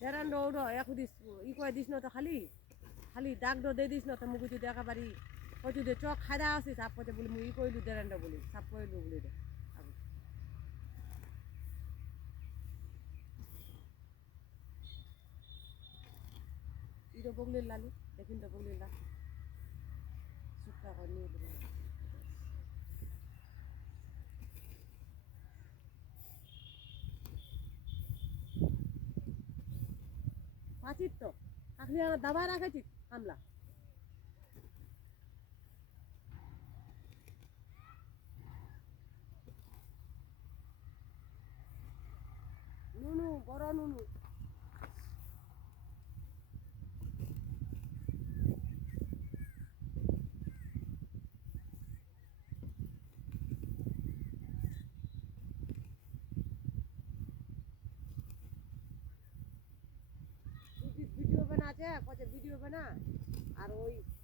দেরান দৌড় একু দিস ই কয়ে দিস না তো খালি খালি দাগ দে দিস না তো মুখ যদি একেবারে কচু দে চক খাদা আছিস সাপ কচে বলি মুই কইলু দেরান্ডা বলি সাপ কইলু বলি দে ইটো বগলির লালি দেখিন তো বগলির লা সুক্কা করে নিয়ে দিল পাচিত তো আপনি আমার দাবা রাখেছি আমলা নুনু বড় নুনু वीडियो बनाचे कचे वीडियो बना और वही